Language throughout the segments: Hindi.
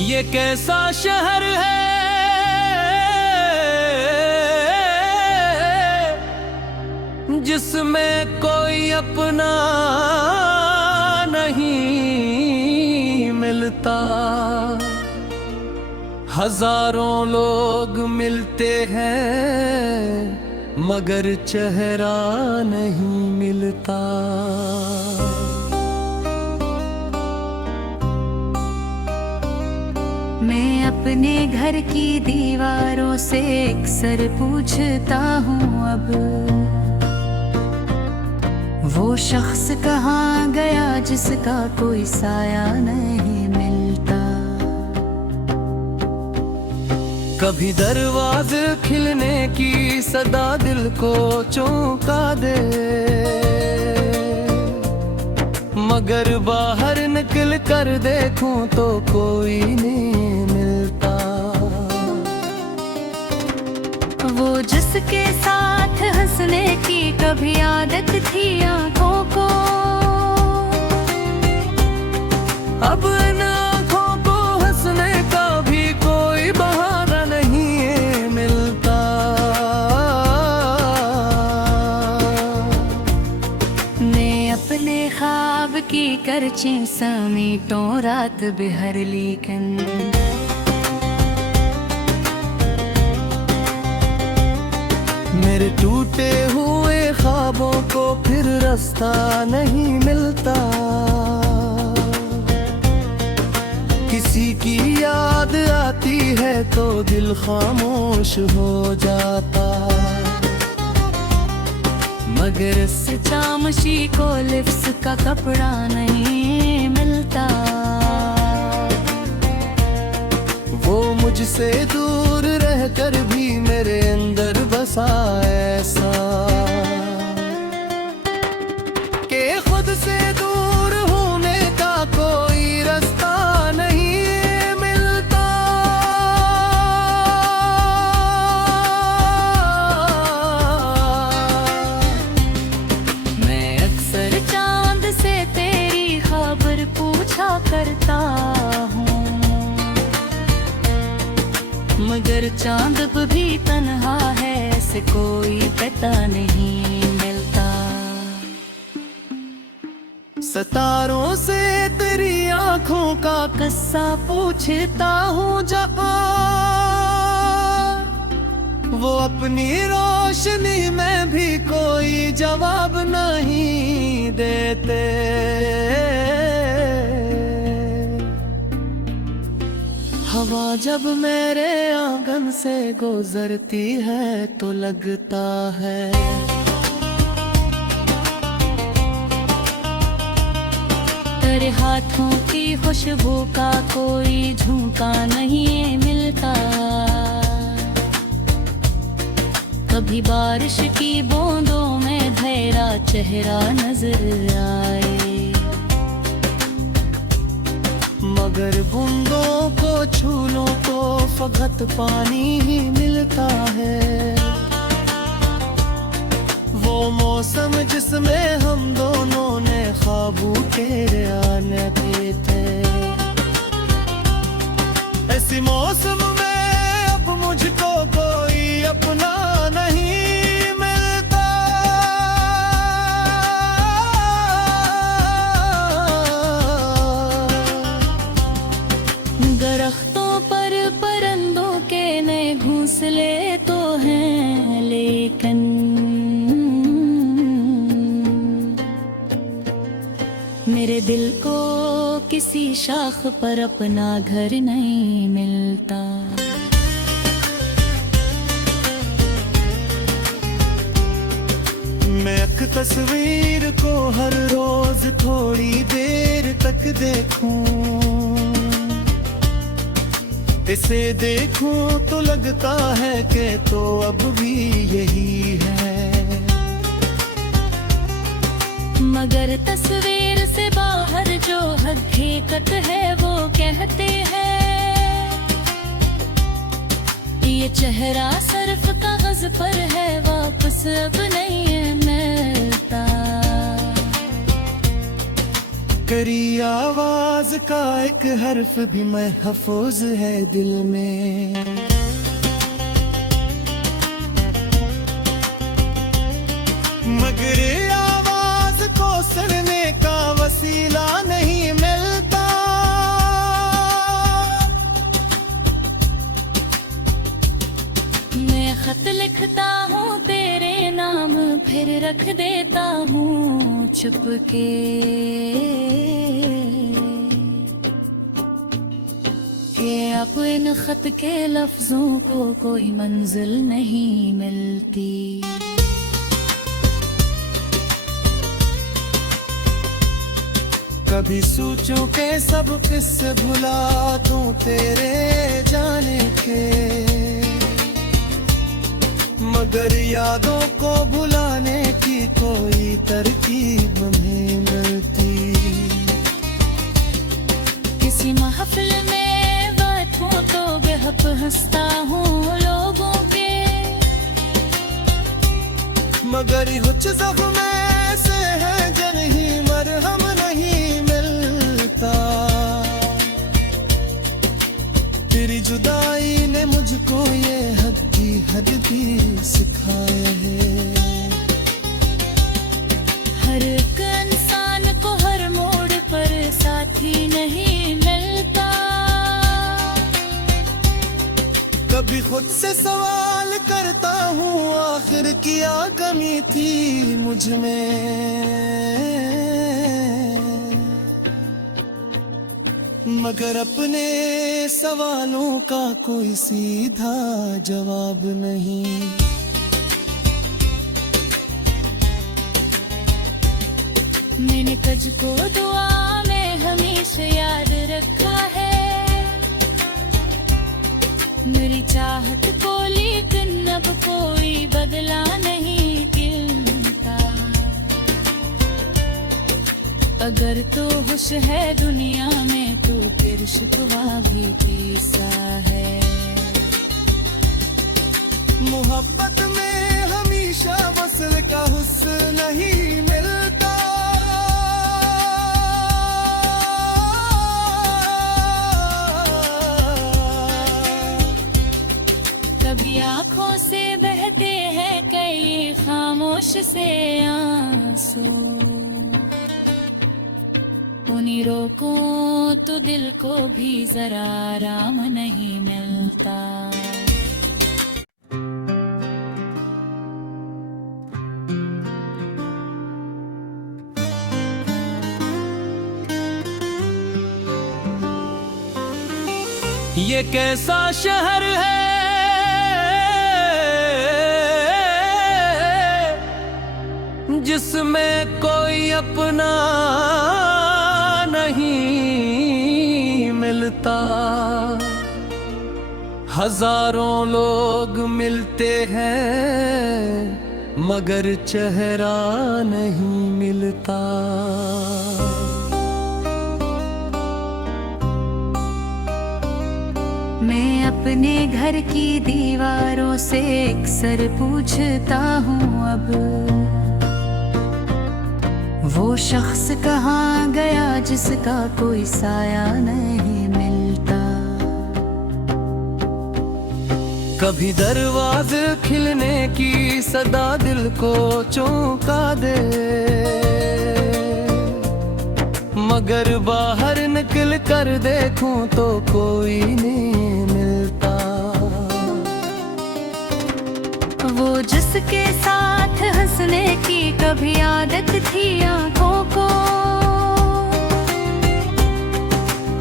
ये कैसा शहर है जिसमें कोई अपना नहीं मिलता। हजारों लोग मिलते हैं मगर चेहरा नहीं मिलता। मैं अपने घर की दीवारों से अक्सर पूछता हूँ अब वो शख्स कहाँ गया जिसका कोई साया नहीं मिलता। कभी दरवाजे खिलने की सदा दिल को चौंका दे, मगर बाहर निकल कर देखूं तो कोई नहीं मिलता। वो जिसके साथ हंसने की कभी आदत थी आंखों को, अब इन आंखों को हंसने का भी कोई बहाना नहीं मिलता। मैं अपने ख्वाब की करचें समेटों रात बिहर लेकिन मेरे टूटे हुए ख्वाबों को फिर रास्ता नहीं मिलता। किसी की याद आती है तो दिल खामोश हो जाता, मगर इस चामशी को लिप्स का कपड़ा नहीं मिलता। वो मुझसे दूर रहकर भी मेरे अंदर बसा ऐसा कि खुद से दूर होने का कोई रास्ता नहीं मिलता। मैं अक्सर चांद से तेरी खबर पूछा करता हूँ, मगर चांद भी तन्हा है, ऐसे कोई पता नहीं मिलता। सितारों से तेरी आंखों का किस्सा पूछता हूँ जब वो अपनी रोशनी में भी कोई जवाब नहीं देते। हवा जब मेरे आंगन से गुजरती है तो लगता है तेरे हाथों की खुशबू का कोई झोंका नहीं मिलता। कभी बारिश की बूंदों में तेरा चेहरा नजर आए, मगर बूंदों को छू लो तो फकत पानी ही मिलता है। वो मौसम जिसमें हम दोनों ने ख्वाबों तेरे आने पे थे, ऐसी मौसम में अब मुझको कोई अपना नहीं मिलता। दरख्तों पर परिंदों के नए घोंसले तो हैं, लेकिन मेरे दिल को किसी शाख पर अपना घर नहीं मिलता। मैं एक तस्वीर को हर रोज थोड़ी देर तक देखूं, इसे देखूं तो लगता है कि तो अब भी यही है, मगर तस्वीर से बाहर जो हकीकत है वो कहते हैं ये चेहरा सिर्फ कागज पर है, वापस अब नहीं मिलता। करी आवाज का एक हर्फ भी महफूज है दिल में। मगर आवाज को सुनने का वसीला नहीं मिलता। मैं खत लिखता हूँ तेरे नाम, फिर रख देता हूँ छुपके। कि अब इन खत के लफ्जों को कोई मंजिल नहीं मिलती। कभी सोचूं के सब किस्से भुला दूं तेरे जाने के, मगर यादों को भुलाने की कोई तरकीब नहीं मिलती। किसी महफिल में बैठूं तो बेहद हंसता हूँ लोगों के, मगर कुछ जख्म ऐसे हैं जिन्हें मरहम नहीं मिलता। तेरी जुदाई ने मुझको ये हद भी सिखाया है। हर एक इंसान को हर मोड़ पर साथी नहीं मिलता। कभी खुद से सवाल करता हूँ आखिर क्या कमी थी मुझ में, मगर अपने सवालों का कोई सीधा जवाब नहीं। मैंने तुझको दुआ में हमेशा याद रखा है। मेरी चाहत को लेकिन अब कोई बदला नहीं गिनता। अगर तो होश है दुनिया में तो फिर शिकवा भी कैसा है। मोहब्बत में हमेशा वस्ल का हुस्न नहीं मिलता। कभी आँखों से बहते हैं कई खामोश से आंसू, उन्हीं रोकों तो दिल को भी जरा आराम नहीं मिलता। ये कैसा शहर है जिसमें कोई अपना नहीं मिलता। हजारों लोग मिलते हैं मगर चेहरा नहीं मिलता। मैं अपने घर की दीवारों से अक्सर पूछता हूँ अब वो शख्स कहाँ गया जिसका कोई साया नहीं मिलता। कभी दरवाजे खिलने की सदा दिल को चौंका दे, मगर बाहर निकल कर देखूं तो कोई नहीं मिलता। वो जिसके साथ हंसने की कभी आदत थी आँखों को,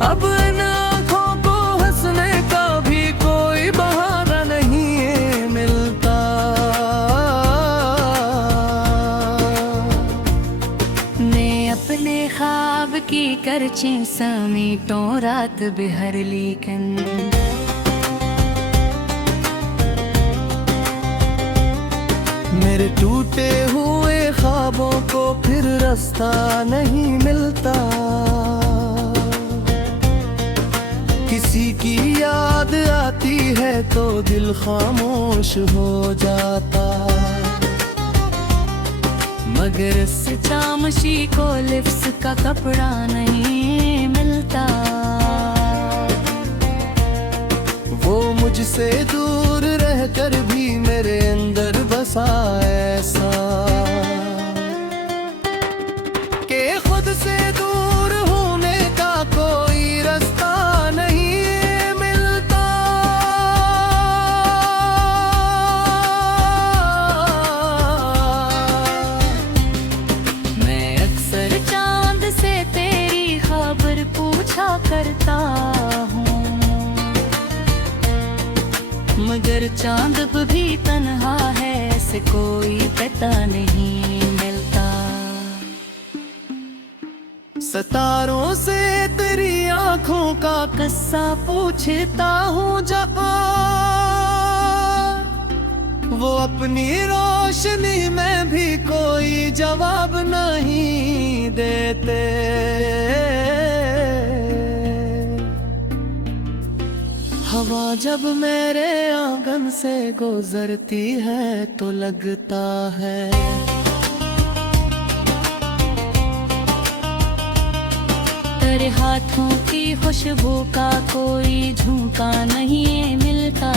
अब इन आँखों को हंसने का भी कोई बहाना नहीं मिलता। मैं अपने ख्वाब की करचें समेटों रात बिहर लेकिन मेरे टूटे हुए ख्वाबों को फिर रास्ता नहीं मिलता। किसी की याद आती है तो दिल खामोश हो जाता। मगर इस चामशी को लिप्स का कपड़ा नहीं मिलता। वो मुझसे दूर रहकर भी मेरे अंदर बसा ऐसा कि खुद से दूर होने का कोई रास्ता नहीं मिलता। मैं अक्सर चांद से तेरी खबर पूछा करता हूँ, मगर चांद भी तन्हा है, ऐसे कोई पता नहीं मिलता। सितारों से तेरी आंखों का किस्सा पूछता हूँ जब वो अपनी रोशनी में भी कोई जवाब नहीं देते। हवा जब मेरे आंगन से गुजरती है तो लगता है तेरे हाथों की खुशबू का कोई झोंका नहीं मिलता।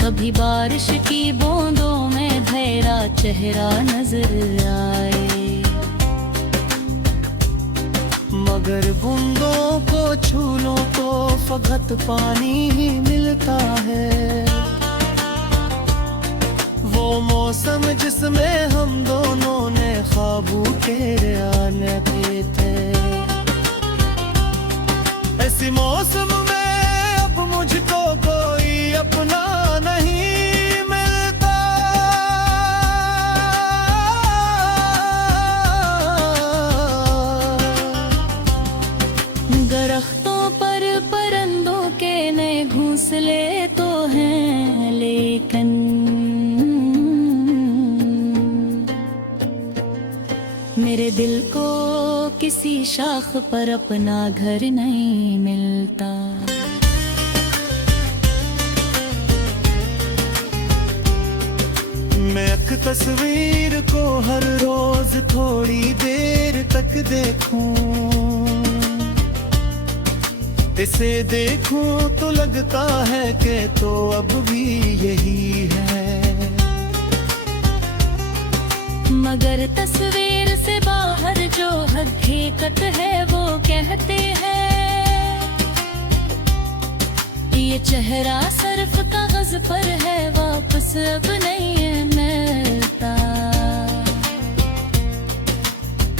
कभी बारिश की बूंदों में तेरा चेहरा नजर आए, मगर बूंदों को छू लो तो फकत पानी ही मिलता है। वो मौसम जिसमें हम दोनों ने ख्वाबों के आने पे थे, ऐसी मौसम में अब मुझको कोई अपना नहीं मिलता। दरख्तों पर परिंदों के नए घोंसले तो हैं, लेकिन मेरे दिल को किसी शाख पर अपना घर नहीं मिलता। मैं एक तस्वीर को हर रोज थोड़ी देर तक देखूं, इसे देखूं तो लगता है कि तो अब भी यही है। मगर तस्वीर से बाहर जो हकीकत है वो कहते हैं ये चेहरा सिर्फ कागज पर है, वापस अब नहीं मिलता।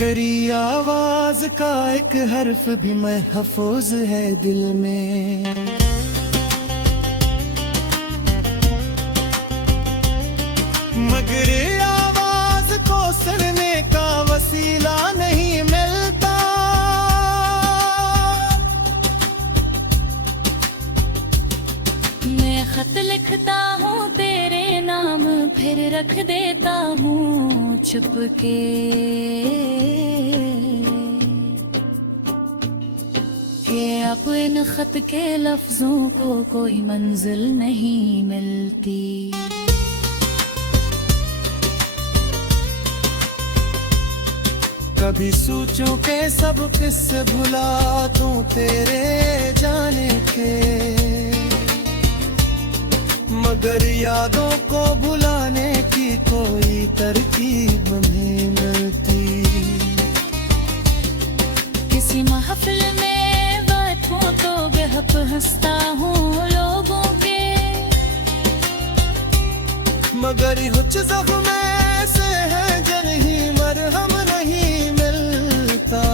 करी आवाज का एक हर्फ भी महफूज है दिल में, मगर आवाज को सुनने का वसीला नहीं मिलता। मैं खत लिखता हूँ तेरे नाम, फिर रख देता हूँ छुपके। कि अब इन खत के लफ्जों को कोई मंजिल नहीं मिलती। कभी सोचूं के सब किस्से भुला दूं तेरे जाने के, मगर यादों को भुलाने की कोई तरकीब नहीं मिलती। किसी महफिल में बैठूं तो बेहद हंसता हूँ लोगों के, मगर कुछ जख्म ऐसे है जरही मरहम नहीं मिलता।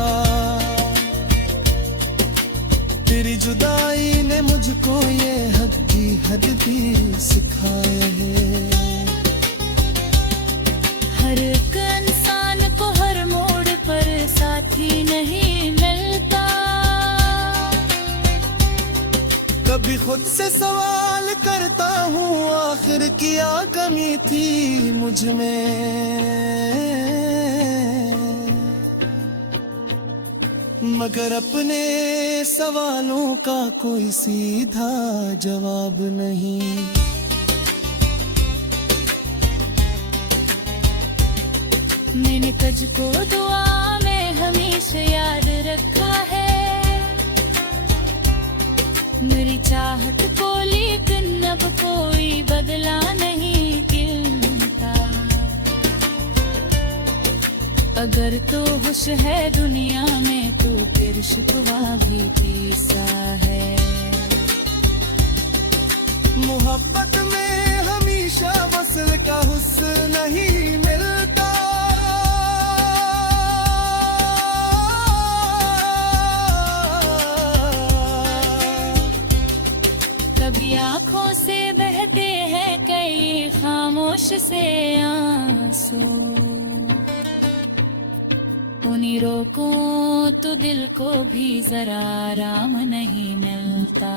तेरी जुदाई ने मुझको ये हद की हद भी सिखाए है। हर एक इंसान को हर मोड़ पर साथी नहीं मिलता। कभी खुद से सवाल करता हूँ आखिर क्या कमी थी मुझ में, मगर अपने सवालों का कोई सीधा जवाब नहीं। मैंने तुझको दुआ में हमेशा याद रखा है। मेरी चाहत को लेकिन अब कोई बदला नहीं गिनता। अगर तो खुश है दुनिया में तो फिर शिकवा भी पीसा है। मोहब्बत में हमेशा वसल का हुस्न नहीं मिलता। कभी आँखों से बहते हैं कई खामोश से आंसू। उन्हीं रोकों तो दिल को भी जरा आराम नहीं मिलता।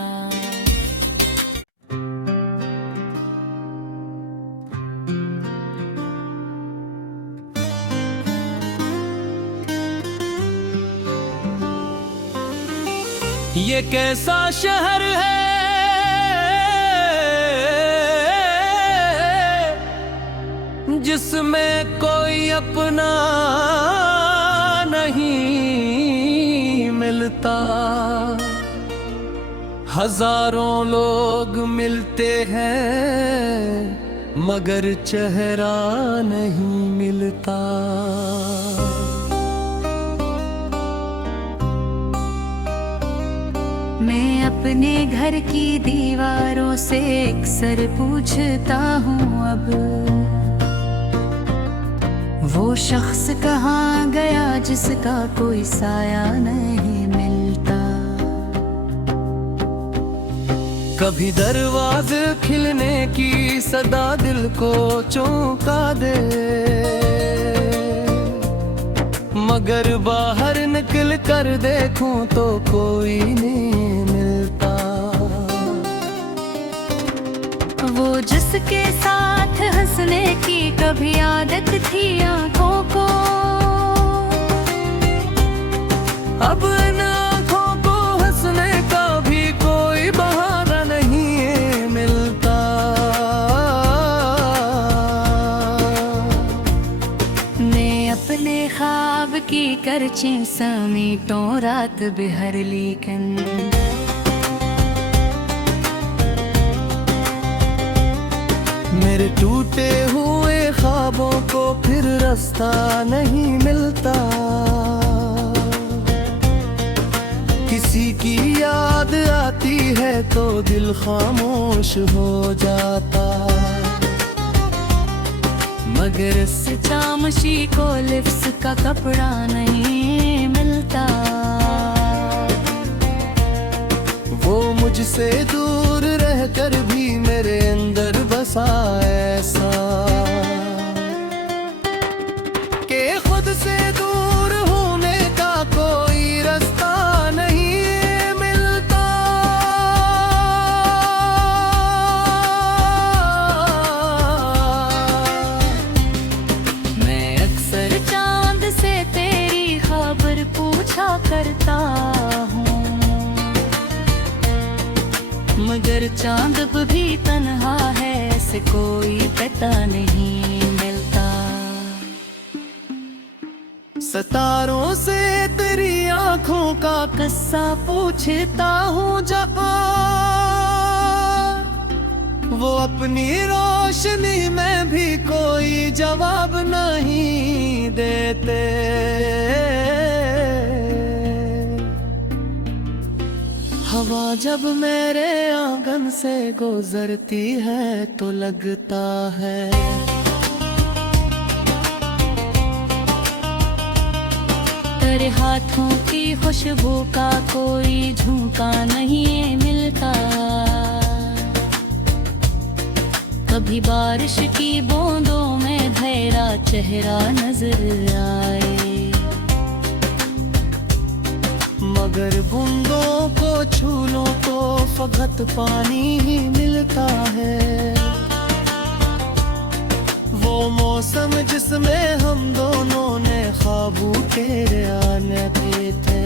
ये कैसा शहर है जिसमें कोई अपना नहीं मिलता। हजारों लोग मिलते हैं मगर चेहरा नहीं मिलता। मैं अपने घर की दीवारों से अक्सर पूछता हूँ अब वो शख्स कहाँ गया जिसका कोई साया नहीं मिलता। कभी दरवाजे खिलने की सदा दिल को चौंका दे मगर बाहर निकल कर देखूं तो कोई नहीं मिलता। वो जिसके साथ हंसने की कभी आदत थी आंखों को अब इन आंखों को हंसने का भी कोई बहाना नहीं मिलता। मैं अपने ख्वाब की करचें समेटों रात बिहर लेकिन मेरे टूटे हुए ख्वाबों को फिर रास्ता नहीं मिलता। किसी की याद आती है तो दिल खामोश हो जाता मगर इस चामशी को लिप्स का कपड़ा नहीं मिलता। वो मुझसे दूर रहकर भी मेरे अंदर बसा ऐसा कि खुद से दूर होने का कोई रास्ता नहीं मिलता। मैं अक्सर चांद से तेरी खबर पूछा करता हूँ मगर चांद भी तन्हा है ऐसे कोई पता नहीं मिलता। सितारों से तेरी आंखों का किस्सा पूछता हूँ जब वो अपनी रोशनी में भी कोई जवाब नहीं देते। हवा जब मेरे आंगन से गुजरती है तो लगता है तेरे हाथों की खुशबू का कोई झोंका नहीं मिलता। कभी बारिश की बूंदों में तेरा चेहरा नजर आए मगर बूंदों को छू लो तो फकत पानी ही मिलता है। वो मौसम जिसमें हम दोनों ने ख्वाबों के आने पे थे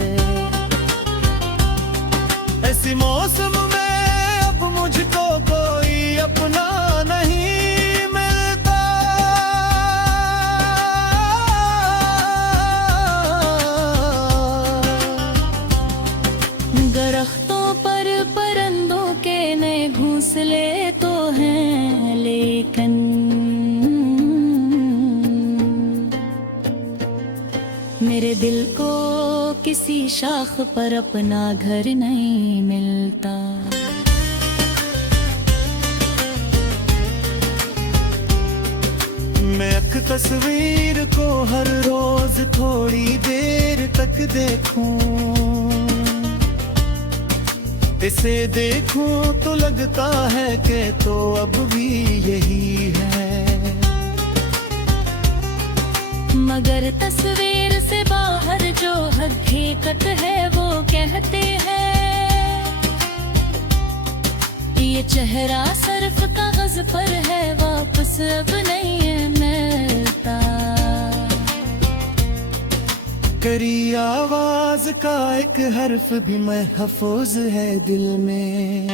ऐसी मौसम में अब मुझको कोई अपना नहीं मिलता। घोंसले तो हैं लेकिन मेरे दिल को किसी शाख पर अपना घर नहीं मिलता। मैं एक तस्वीर को हर रोज थोड़ी देर तक देखूं, इसे देखूं तो लगता है कि तो अब भी यही है, मगर तस्वीर से बाहर जो हकीकत है वो कहते हैं ये चेहरा सिर्फ कागज पर है, वापस अब नहीं है मिलता। करी आवाज का एक हर्फ भी महफूज है दिल में,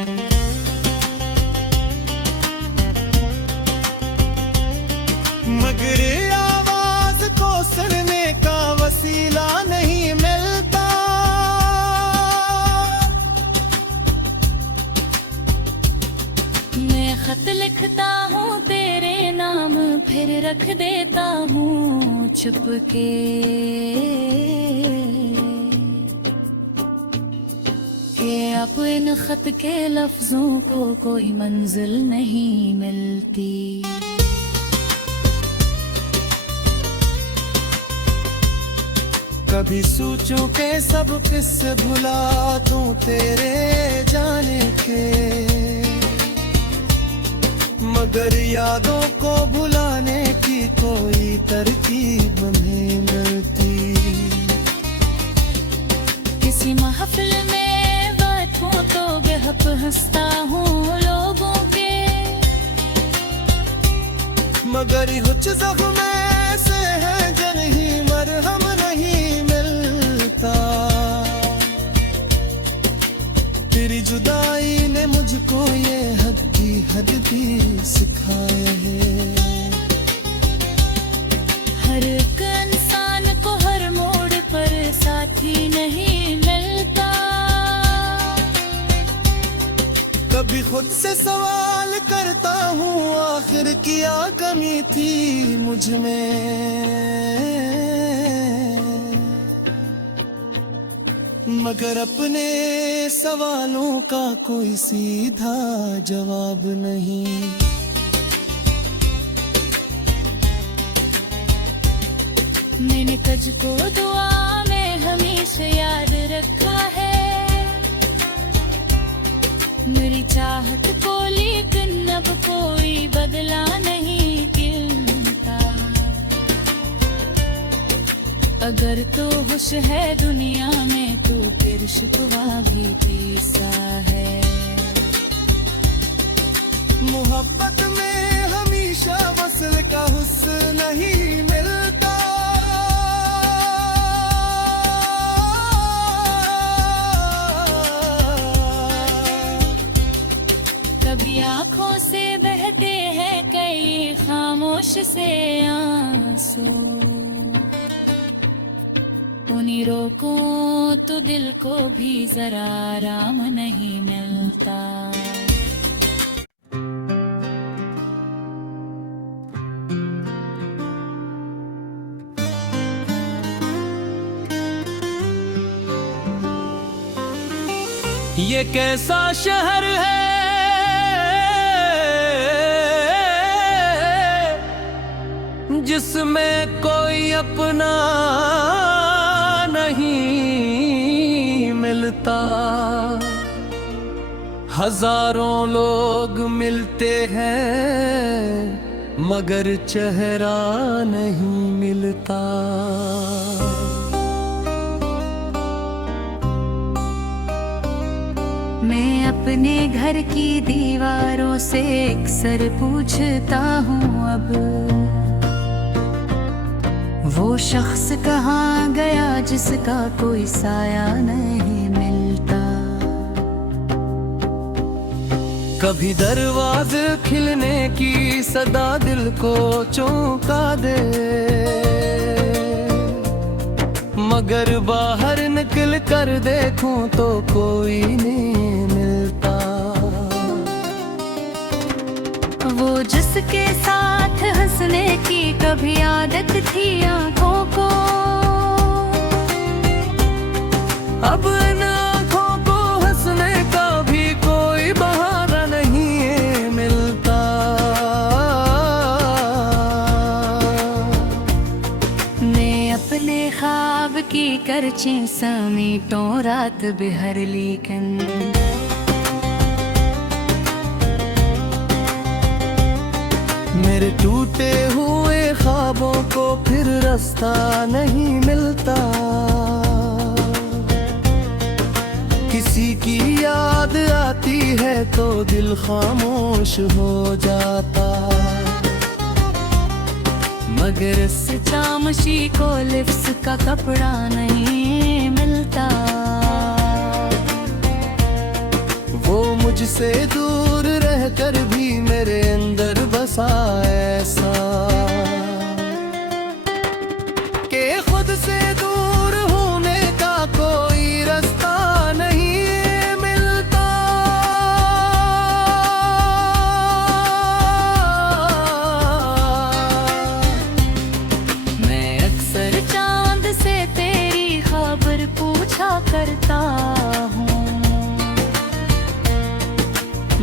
मगर आवाज को सुनने का वसीला नहीं मिलता। मैं खत लिखता हूँ तेरे नाम फिर रख देता हूँ छुपके, कि अब इन खत के लफ्जों को कोई मंजिल नहीं मिलती। कभी सोचूं के सब किस्से भुला दूं तेरे जाने के, मगर यादों को भुलाने की कोई तरकीब नहीं मिलती। किसी महफिल में बैठूं तो बेहद हंसता हूँ लोगों के, मगर कुछ जख्म ऐसे हैं जिन्हें मरहम नहीं मिलता। तेरी जुदाई ने मुझको ये हद भी सिखाया है, हर एक इंसान को हर मोड़ पर साथी नहीं मिलता। कभी खुद से सवाल करता हूँ आखिर क्या कमी थी मुझ में, मगर अपने सवालों का कोई सीधा जवाब नहीं। मैंने तुझको दुआ में हमेशा याद रखा है, मेरी चाहत को लेकिन अब कोई बदला नहीं गिनता। अगर तो होश है दुनिया में तो फिर शिकवा भी पीसा है। मोहब्बत में हमेशा वसल का हुस्न नहीं मिलता। कभी आँखों से बहते हैं कई खामोश से आंसू, उन्हीं रोकों तो दिल को भी जरा आराम नहीं मिलता। ये कैसा शहर है जिसमें कोई अपना नहीं मिलता। हजारों लोग मिलते हैं मगर चेहरा नहीं मिलता। मैं अपने घर की दीवारों से अक्सर पूछता हूँ अब वो शख्स कहाँ गया जिसका कोई साया नहीं मिलता। कभी दरवाजे खिलने की सदा दिल को चौंका दे, मगर बाहर निकल कर देखूं तो कोई नहीं मिलता। वो जिसके साथ हंसने की कभी आदत थी आंखों को, अब इन आँखों को हंसने का भी कोई बहाना नहीं मिलता। मैं अपने ख्वाब की करची समीटों रात बिहर लेकिन मेरे टूटे हुए ख्वाबों को फिर रास्ता नहीं मिलता। किसी की याद आती है तो दिल खामोश हो जाता, मगर इस चामशी को लिप्स का कपड़ा नहीं मिलता। वो मुझसे दूर रहकर भी मेरे अंदर बसा ऐसा कि खुद से दूर होने का कोई रास्ता नहीं मिलता। मैं अक्सर चांद से तेरी खबर पूछा करता हूँ,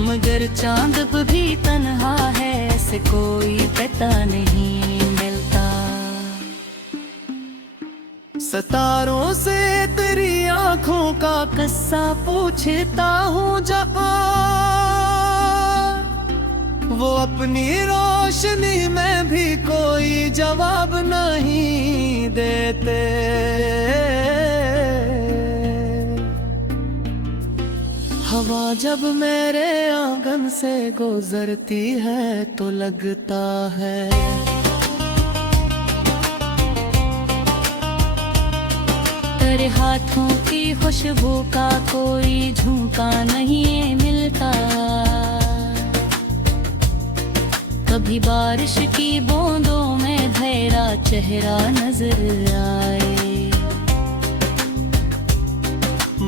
मगर चांद भी तन्हा है, ऐसे कोई पता नहीं मिलता। सितारों से तेरी आंखों का किस्सा पूछता हूँ जब वो अपनी रोशनी में भी कोई जवाब नहीं देते। हवा जब मेरे आंगन से गुजरती है तो लगता है तेरे हाथों की खुशबू का कोई झोंका नहीं मिलता। कभी बारिश की बूंदों में तेरा चेहरा नजर आए,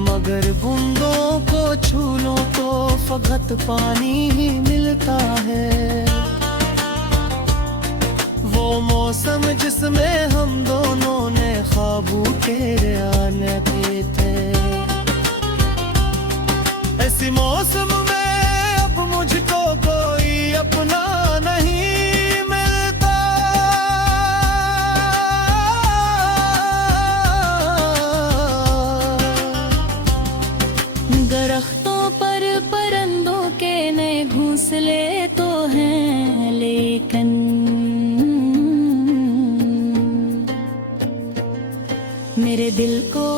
मगर बूंदों को छू लो तो फकत पानी ही मिलता है। वो मौसम जिसमें हम दोनों ने ख्वाबों तेरे आने पे थे, ऐसी मौसम में अब मुझको कोई अपना नहीं मिलता। दरख्तों पर परिंदों के नए घोंसले तो हैं, लेकिन मेरे दिल को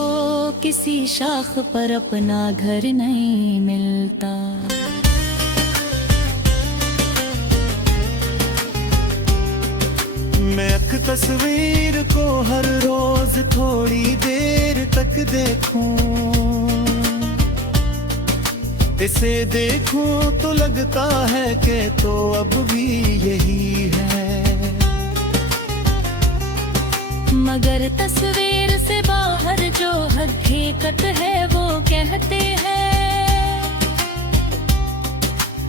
किसी शाख पर अपना घर नहीं मिलता। मैं एक तस्वीर को हर रोज थोड़ी देर तक देखूं, इसे देखूं तो लगता है कि तो अब भी यही है, मगर तस्वीर से बाहर जो हकीकत है वो कहते हैं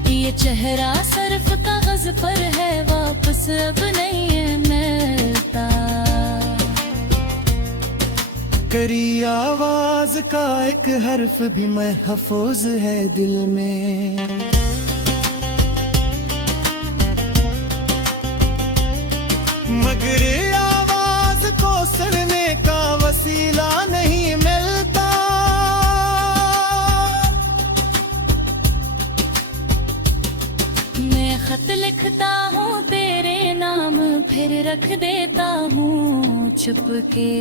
ये चेहरा सिर्फ कागज पर है, वापस अब नहीं मिलता। करी आवाज का एक हर्फ भी महफूज है दिल में, मगर आवाज को सुनने का वसीला नहीं मिलता। मैं खत लिखता हूँ तेरे नाम फिर रख देता हूँ छुपके,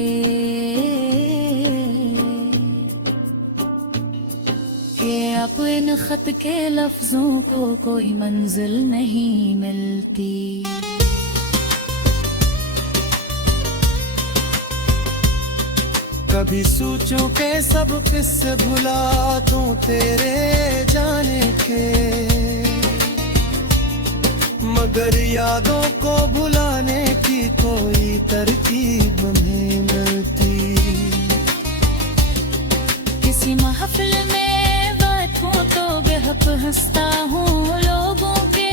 कि अब इन खत के लफ्जों को कोई मंजिल नहीं मिलती। कभी सोचूं के सब किस्से भुला दूं तेरे जाने के, मगर यादों को भुलाने की कोई तरकीब नहीं मिलती। किसी महफिल में बैठूं तो बेहक हंसता हूँ लोगों के,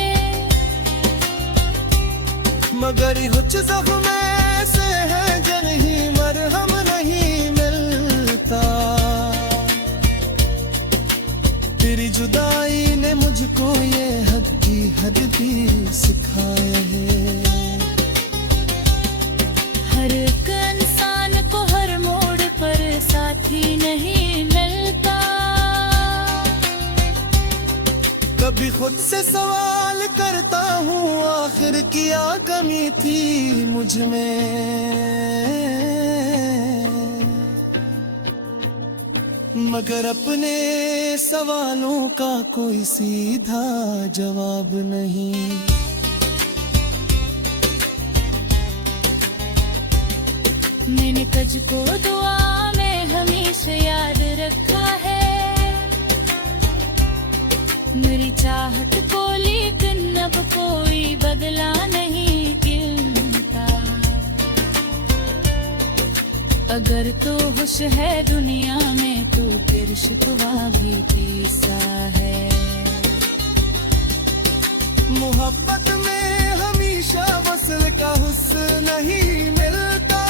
मगर कुछ जख्म ऐसे है जन ही मरहम नहीं मिलता। तेरी जुदाई ने मुझको ये हद की हद भी सिखाया है। हर एक इंसान को हर मोड़ पर साथी नहीं मिलता। कभी खुद से सवाल करता हूँ आखिर क्या कमी थी मुझ में, मगर अपने सवालों का कोई सीधा जवाब नहीं। मैंने तुझको दुआ में हमेशा याद रखा है। मेरी चाहत को लेकिन अब कोई बदला नहीं गिनता। अगर तो होश है दुनिया में तो फिर शिकवा भी पीसा है। मोहब्बत में हमेशा वस्ल का हुस्न नहीं मिलता।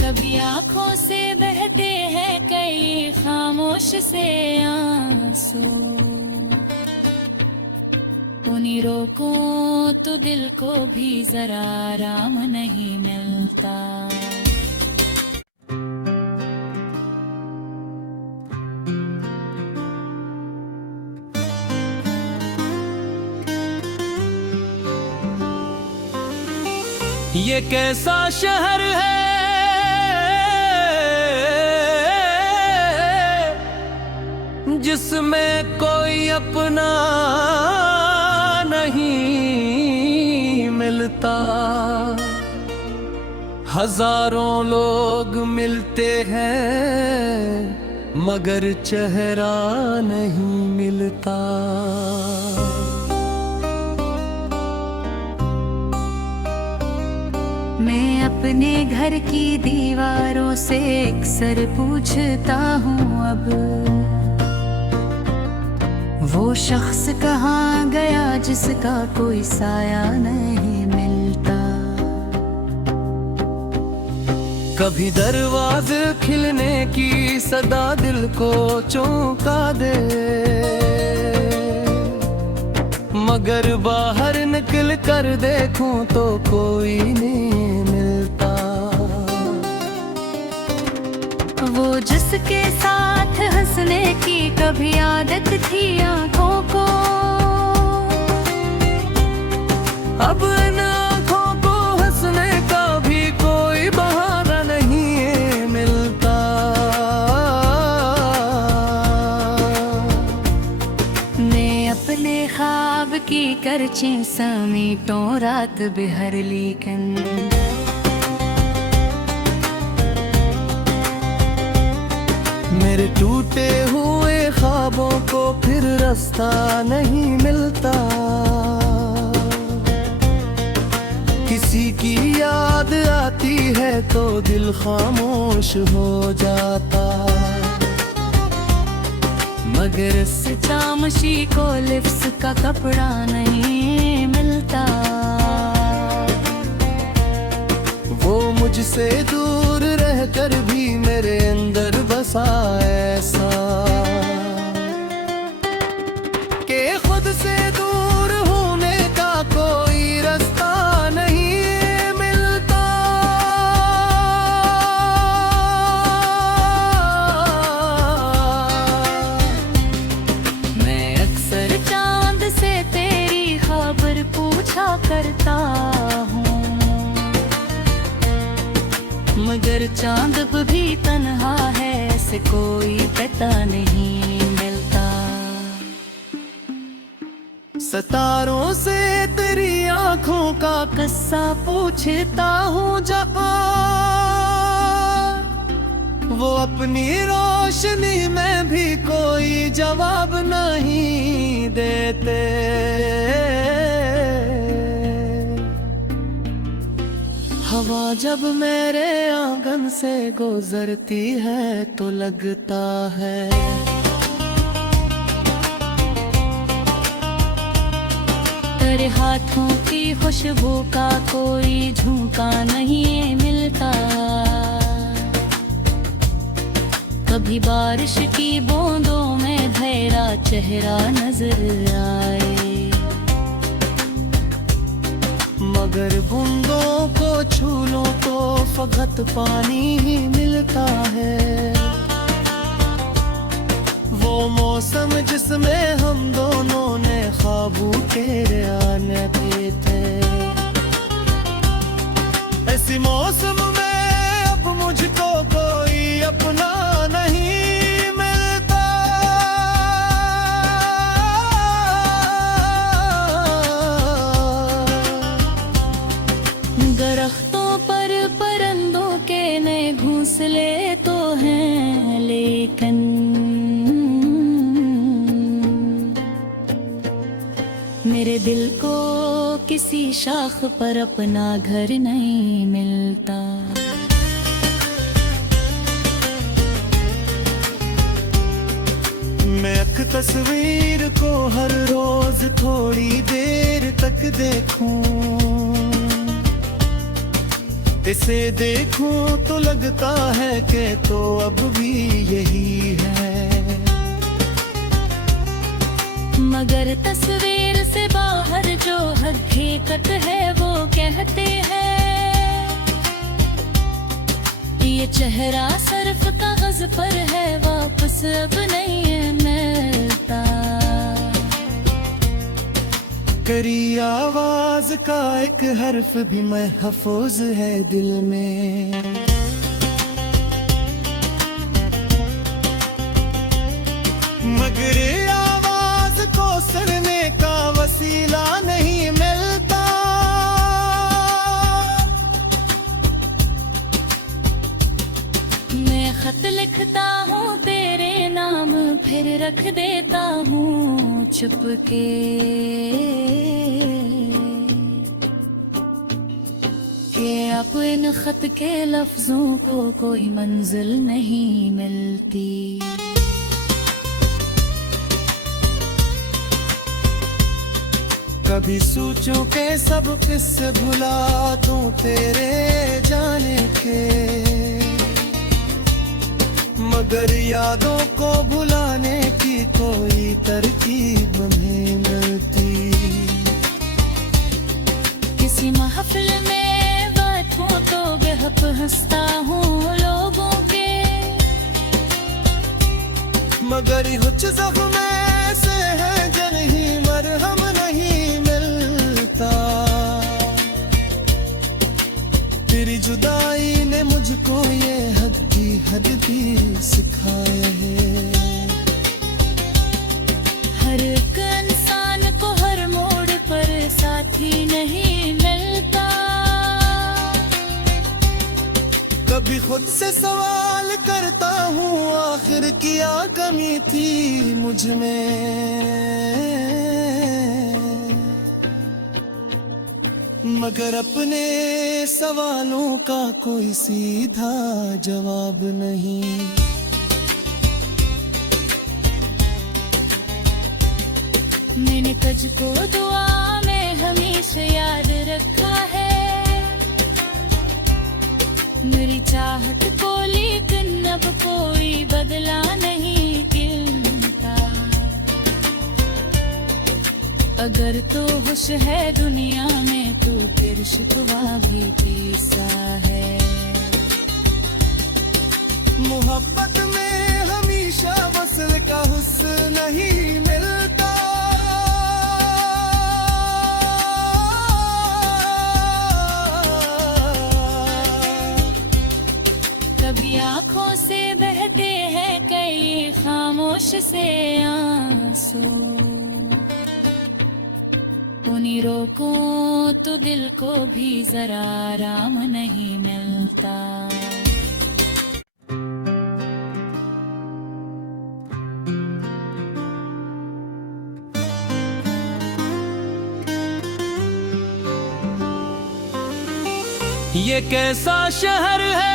कभी आँखों से बहते हैं कई खामोश से आंसू। उन्हीं रोकों तो दिल को भी जरा आराम नहीं मिलता। ये कैसा शहर है जिसमें कोई अपना नहीं मिलता। हजारों लोग मिलते हैं मगर चेहरा नहीं मिलता। मैं अपने घर की दीवारों से अक्सर पूछता हूँ अब वो शख्स कहाँ गया जिसका कोई साया नहीं मिलता। कभी दरवाजे खिलने की सदा दिल को चौंका दे, मगर बाहर निकल कर देखूं तो कोई नहीं मिलता। वो जिसके साथ हंसने की कभी आदत थी आंखों को, अब इन आंखों को हंसने का भी कोई बहाना नहीं मिलता। मैं अपने ख्वाब की करची समीटों रात बिहर लेकिन मेरे टूटे हुए ख्वाबों को फिर रास्ता नहीं मिलता। किसी की याद आती है तो दिल खामोश हो जाता, मगर इस चामशी को लिप्स का कपड़ा नहीं मिलता। वो मुझसे दूर रहकर भी मेरे अंदर बसा ऐसा कि खुद से दूर होने का कोई रास्ता नहीं मिलता। मैं अक्सर चांद से तेरी खबर पूछा करता हूँ, मगर चांद भी तन्हा है ऐसे कोई पता नहीं मिलता। सितारों से तेरी आंखों का किस्सा पूछता हूँ जब वो अपनी रोशनी में भी कोई जवाब नहीं देते। हवा जब मेरे आंगन बचपन से गुजरती है तो लगता है तेरे हाथों की खुशबू का कोई झोंका नहीं मिलता। कभी बारिश की बूंदों में तेरा चेहरा नजर आए, मगर बूंदों को छू लो तो फकत पानी ही मिलता है। वो मौसम जिसमें हम दोनों ने ख्वाबों तेरे आने पे थे, ऐसी मौसम में अब मुझको कोई अपना नहीं मिलता। दरख्तों पर परिंदों के नए घोंसले तो हैं, लेकिन मेरे दिल को किसी शाख पर अपना घर नहीं मिलता। मैं एक तस्वीर को हर रोज थोड़ी देर तक देखूं, इसे देखूं तो लगता है कि तो अब भी यही है, मगर तस्वीर से बाहर जो हकीकत है वो कहते हैं ये चेहरा सिर्फ कागज पर है, वापस अब नहीं मिलता। करी आवाज का एक हर्फ भी महफूज है दिल में, मगर आवाज को सुनने का वसीला नहीं मिलता। मैं खत लिखता हूँ तेरे नाम फिर रख देता हूँ छुपके, कि अब इन खत के लफ्जों को कोई मंजिल नहीं मिलती। कभी सोचूं के सब किस्से भुला दूं तेरे जाने के, मगर यादों को भुलाने की कोई तरकीब नहीं मिलती। किसी महफिल में बैठूं तो बेहद हंसता हूँ लोगों के, मगर कुछ जख्म ऐसे हैं जिन्हें मरहम नहीं मिलता। तेरी जुदाई ने मुझको ये हद भी सिखाया है, हर एक इंसान को हर मोड़ पर साथी नहीं मिलता। कभी खुद से सवाल करता हूँ आखिर क्या कमी थी मुझ में, मगर अपने सवालों का कोई सीधा जवाब नहीं। मैंने तुझको दुआ में हमेशा याद रखा है, मेरी चाहत को लेकिन अब कोई बदला नहीं गिनता। अगर तो होश है दुनिया में तू फिर शिकवा भी पीसा है। मोहब्बत में हमेशा वस्ल का हुस्न नहीं मिलता। कभी आँखों से बहते हैं कई खामोश से आंसू, उन्हीं रोकों तो दिल को भी जरा आराम नहीं मिलता। ये कैसा शहर है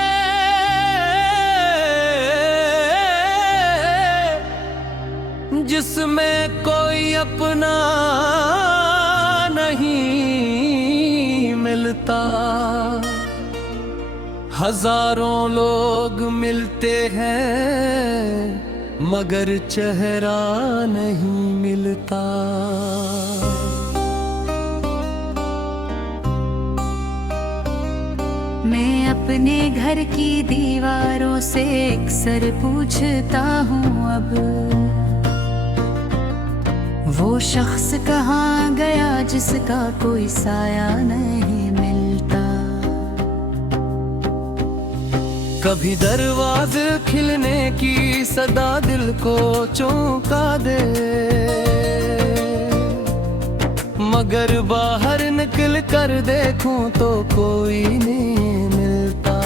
में कोई अपना नहीं मिलता, हजारों लोग मिलते हैं मगर चेहरा नहीं मिलता। मैं अपने घर की दीवारों से अक्सर पूछता हूँ अब वो शख्स कहाँ गया जिसका कोई साया नहीं मिलता। कभी दरवाजे खिलने की सदा दिल को चौंका दे, मगर बाहर निकल कर देखूं तो कोई नहीं मिलता।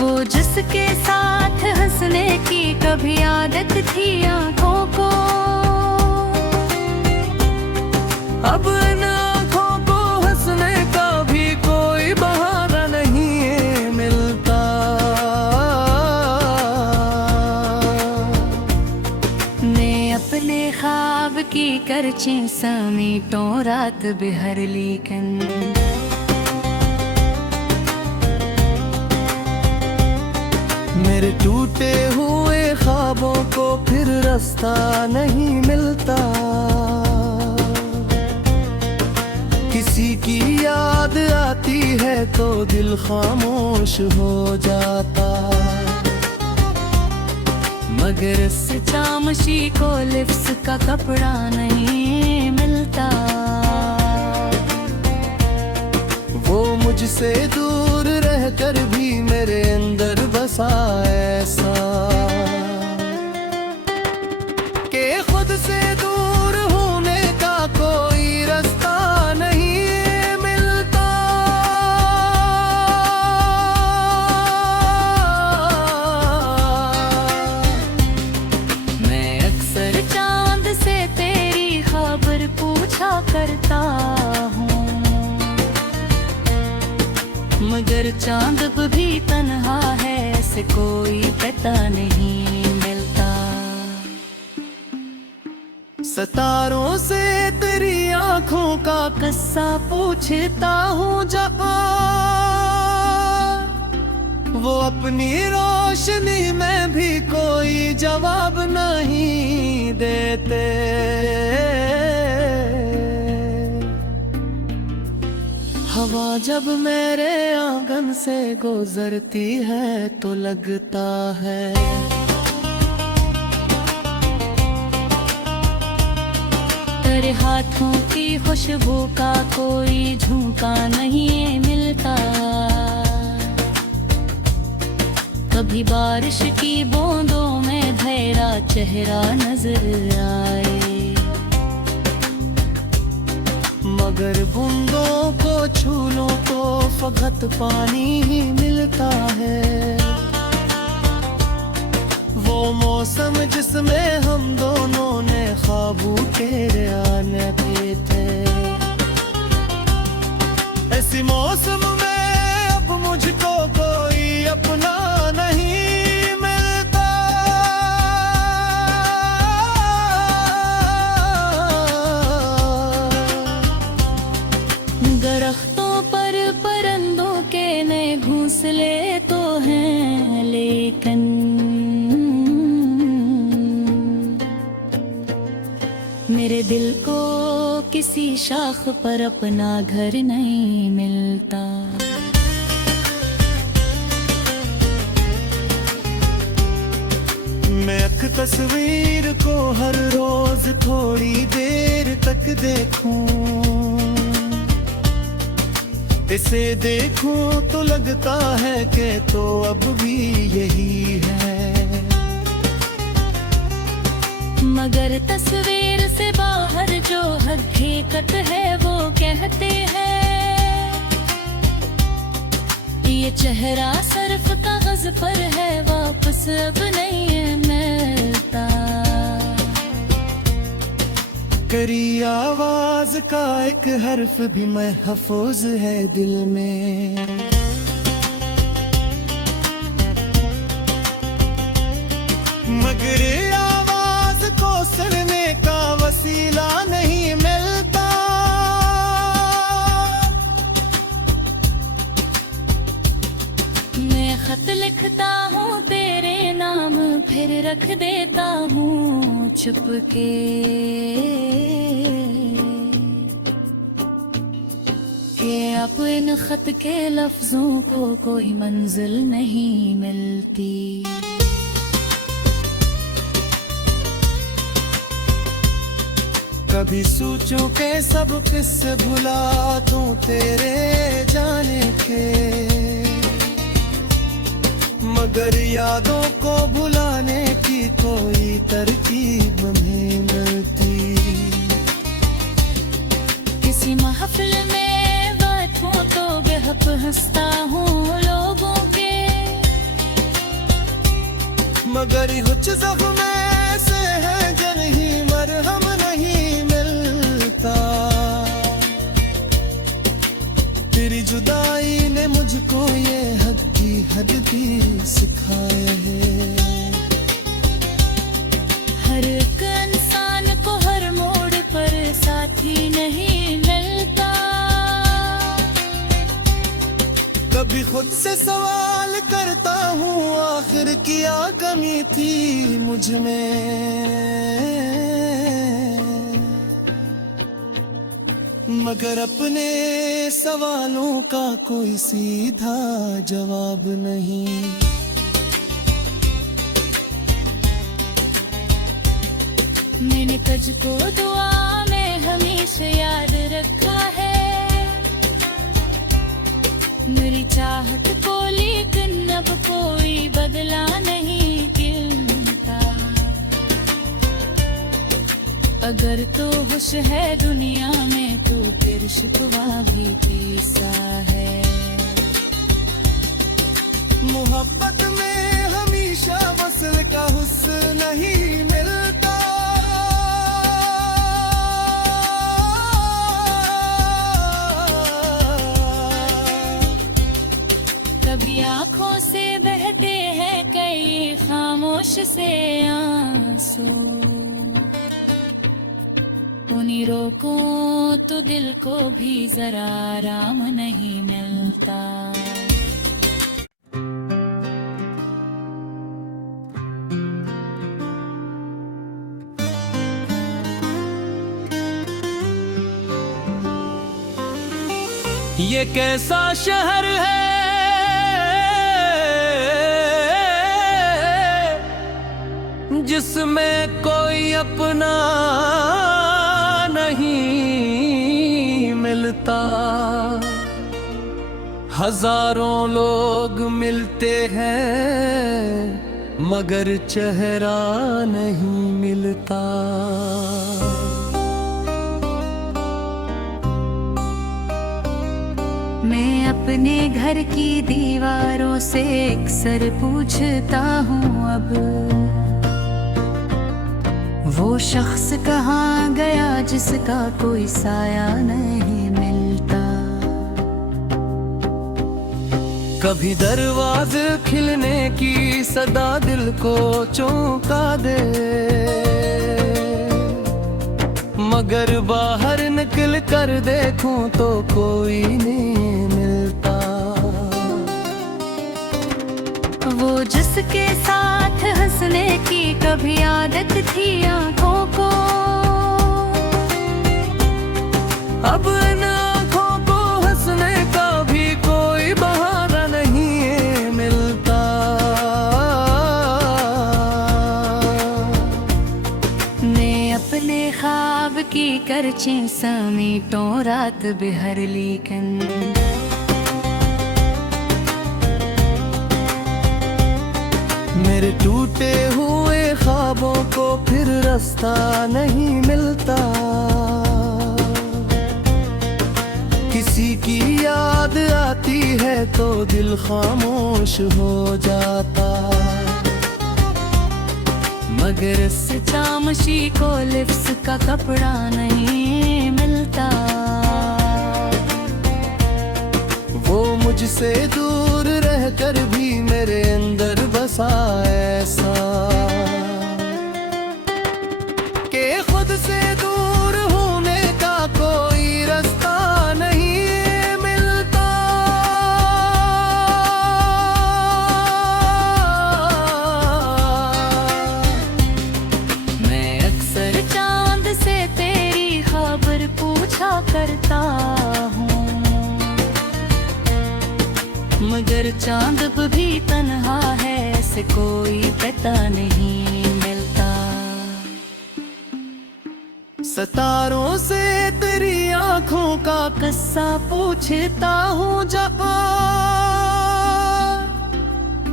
वो जिसके साथ हंसने की कभी आदत थी आंखों को, अब इन आंखों को हंसने का भी कोई बहाना नहीं मिलता। मैं अपने ख्वाब की करची समीटों रात बिहर लेकिन मेरे टूटे हुए ख्वाबों को फिर रास्ता नहीं मिलता। किसी की याद आती है तो दिल खामोश हो जाता, मगर इस चामशी को लिप्स का कपड़ा नहीं मिलता। वो मुझसे दूर रहकर भी मेरे अंदर बसा ऐसा कि खुद से दूर होने का कोई रास्ता नहीं मिलता। मैं अक्सर चांद से तेरी खबर पूछा करता हूँ, मगर चांद भी तन्हा है, ऐसे कोई पता नहीं मिलता। सितारों से तेरी आंखों का किस्सा पूछता हूँ जब वो अपनी रोशनी में भी कोई जवाब नहीं देते। हवा जब मेरे आंगन से गुजरती है तो लगता है तेरे हाथों की खुशबू का कोई झोंका नहीं मिलता। कभी बारिश की बूंदों में तेरा चेहरा नजर आए, मगर बूंदों को छू लो तो फकत पानी ही मिलता है। वो मौसम जिसमें हम दोनों ने ख्वाबों तेरे आने पे थे, ऐसी मौसम में अब मुझको कोई अपना नहीं मिलता। दरख्तों पर परिंदों के नए घोंसले तो हैं, लेकिन मेरे दिल को किसी शाख पर अपना घर नहीं मिलता। मैं एक तस्वीर को हर रोज थोड़ी देर तक देखूं, इसे देखूं तो लगता है कि तो अब भी यही है, मगर तस्वीर से बाहर जो हकीकत है वो कहते हैं ये चेहरा सिर्फ कागज पर है, वापस अब नहीं मिलता। करी आवाज का एक हर्फ भी महफूज है दिल में, मगर खत लिखता हूँ तेरे नाम, फिर रख देता हूँ छुप के। कि अब इन खत के लफ्जों को कोई मंजिल नहीं मिलती। कभी सोचूं के सब किस्से भुला दूं तेरे जाने के, मगर यादों को भुलाने की कोई तरकीब नहीं मिलती। किसी महफिल में बैठूं तो बेहक हंसता हूँ लोगों के, मगर कुछ जख्म ऐसे है जन ही मरहम नहीं मिलता। तेरी जुदाई ने मुझको ये हद की हद भी सिखाया है। हर एक इंसान को हर मोड़ पर साथी नहीं मिलता। कभी खुद से सवाल करता हूँ आखिर क्या कमी थी मुझ में, मगर अपने सवालों का कोई सीधा जवाब नहीं। मैंने तुझको दुआ में हमेशा याद रखा है, मेरी चाहत को लेकिन अब कोई बदला नहीं गिनता। अगर तो होश है दुनिया में तो फिर शिकवा भी कैसा है। मोहब्बत में हमेशा वसल का हुस्न नहीं मिलता। कभी आँखों से बहते हैं कई खामोश से आंसू, उन्हीं रोकों तो दिल को भी जरा आराम नहीं मिलता। ये कैसा शहर है जिसमें कोई अपना नहीं मिलता। हजारों लोग मिलते हैं मगर चेहरा नहीं मिलता। मैं अपने घर की दीवारों से अक्सर पूछता हूँ अब वो शख्स कहाँ गया जिसका कोई साया नहीं मिलता। कभी दरवाजे खिलने की सदा दिल को चौंका दे, मगर बाहर निकल कर देखूं तो कोई नहीं मिलता। वो जिसके साथ हंसने की कभी आदत थी आंखों को, अब इन आँखों को हंसने का भी कोई बहाना नहीं मिलता। मैं अपने ख्वाब की करचें समेटों रात बिहर लेकिन मेरे टूटे हुए ख्वाबों को फिर रास्ता नहीं मिलता। किसी की याद आती है तो दिल खामोश हो जाता, मगर इस चामशी को लिप्स का कपड़ा नहीं मिलता। वो मुझसे दूर रहकर भी मेरे अंदर बसा ऐसा कि खुद से दूर होने का कोई रास्ता नहीं मिलता। चांद भी तन्हा है, ऐसे कोई पता नहीं मिलता। सितारों से तेरी आंखों का किस्सा पूछता हूँ जब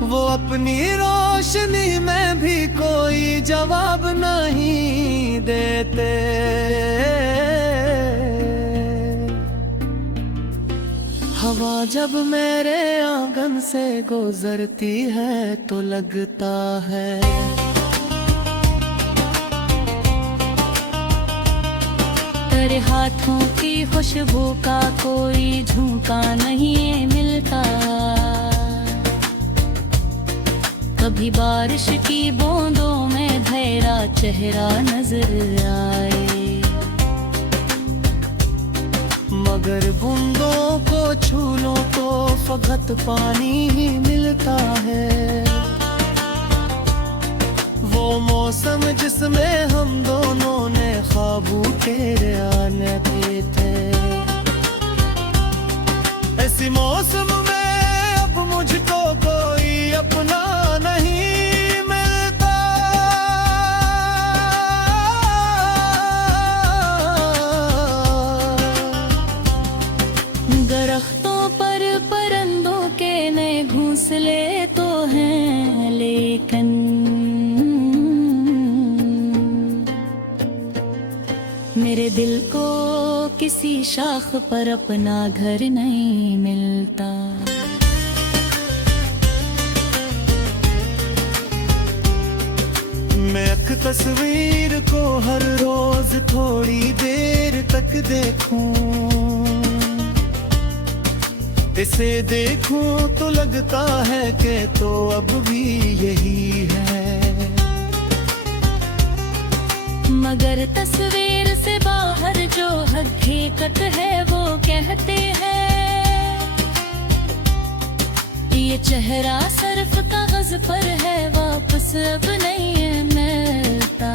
वो अपनी रोशनी में भी कोई जवाब नहीं देते। हवा जब मेरे आंगन से गुजरती है तो लगता है तेरे हाथों की खुशबू का कोई झोंका नहीं मिलता। कभी बारिश की बूंदों में तेरा चेहरा नजर आए, मगर बूंदों को छू लो तो फकत पानी ही मिलता है। वो मौसम जिसमें हम दोनों ने ख्वाबों तेरे आने पे थे, ऐसी मौसम में अब मुझको कोई अपना नहीं मिलता। दरख्तों पर परिंदों के नए घोंसले तो हैं, लेकिन मेरे दिल को किसी शाख पर अपना घर नहीं मिलता। मैं एक तस्वीर को हर रोज थोड़ी देर तक देखूं, इसे देखूं तो लगता है कि तो अब भी यही है। मगर तस्वीर से बाहर जो हकीकत है वो कहते हैं, ये चेहरा सिर्फ कागज पर है, वापस अब नहीं मिलता।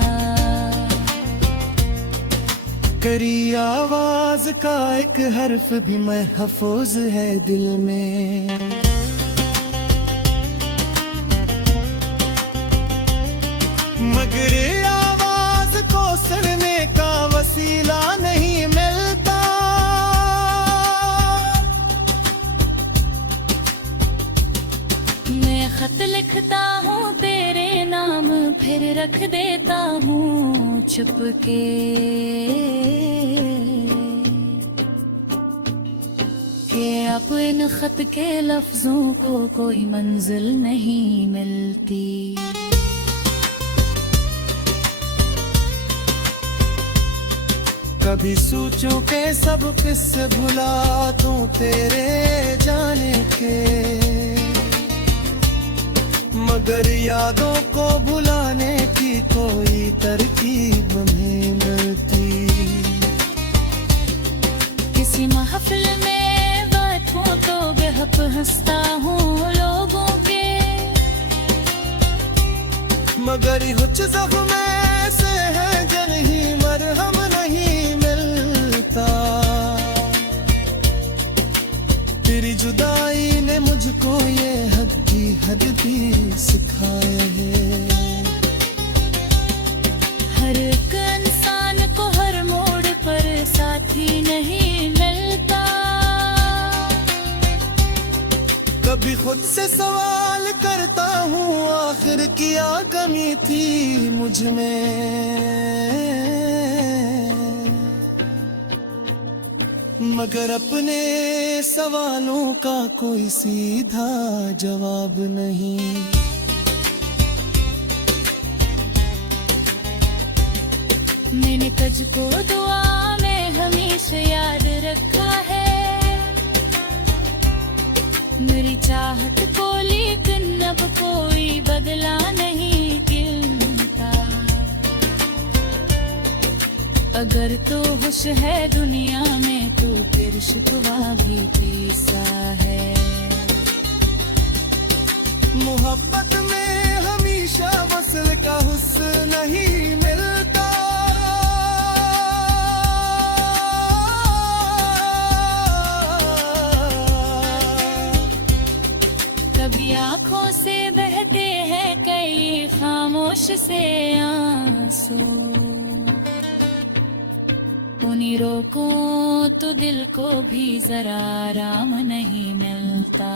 करी आवाज का एक हर्फ भी महफूज है दिल में, मगर आवाज को सुनने का वसीला नहीं मिलता। मैं खत लिखता हूँ तेरे नाम, फिर रख देता हूँ छुपके। कि अब इन खत के लफ्जों को कोई मंजिल नहीं मिलती। कभी सोचूं के सब किस्से भुला दूं तेरे जाने के, मगर यादों को भुलाने की कोई तरकीब नहीं मिलती। किसी महफिल में बैठूं तो बेहद हंसता हूँ लोगों के, मगर कुछ जख्म ऐसे है जन ही मरहम नहीं मिलता। तेरी जुदाई ने मुझको ये हद भी सिखाया है। हर एक इंसान को हर मोड़ पर साथी नहीं मिलता। कभी खुद से सवाल करता हूँ आखिर क्या कमी थी मुझ में, मगर अपने सवालों का कोई सीधा जवाब नहीं। मैंने तुझको दुआ में हमेशा याद रखा है, मेरी चाहत को लेकिन अब कोई बदला नहीं गिनता। अगर तो होश है दुनिया में तो फिर शिकवा भी पीसा है। मोहब्बत में हमेशा वस्ल का हुस्न नहीं मिलता। कभी की आंखों से बहते हैं कई खामोश से आंसू, उन्हीं रोकों तो दिल को भी जरा आराम नहीं मिलता।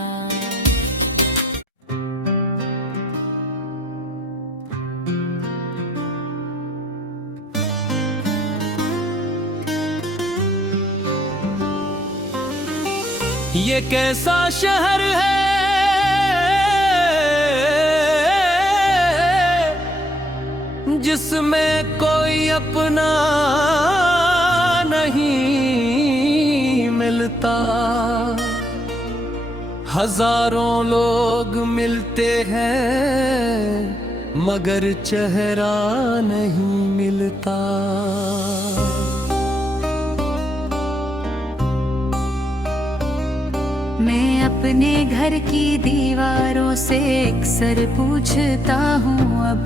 ये कैसा शहर है जिसमें कोई अपना नहीं मिलता। हजारों लोग मिलते हैं मगर चेहरा नहीं मिलता। मैं अपने घर की दीवारों से अक्सर पूछता हूँ अब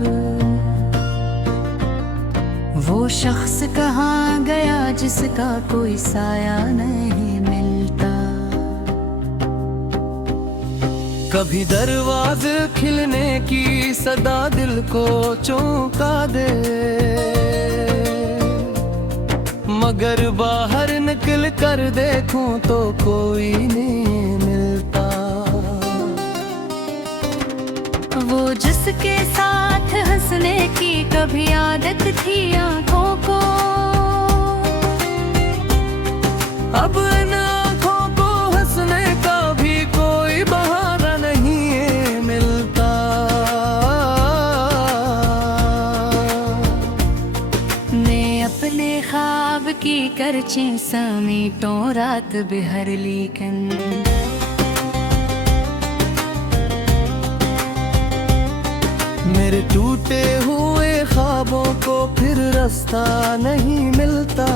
वो शख्स कहाँ गया जिसका कोई साया नहीं मिलता। कभी दरवाजे खिलने की सदा दिल को चौंका दे, मगर बाहर निकल कर देखूं तो कोई नहीं मिलता। वो जिसके साथ हंसने की कभी आदत थी आंखों को, अब इन आंखों को हंसने का भी कोई बहाना नहीं मिलता। मैं अपने ख्वाब की करचें समेटों रात बिहर लेकिन मेरे टूटे हुए ख्वाबों को फिर रास्ता नहीं मिलता।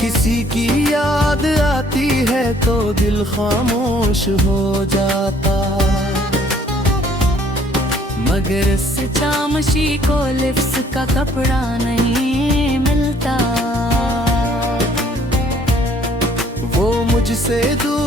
किसी की याद आती है तो दिल खामोश हो जाता, मगर इस चामशी को लिप्स का कपड़ा नहीं मिलता। वो मुझसे दूर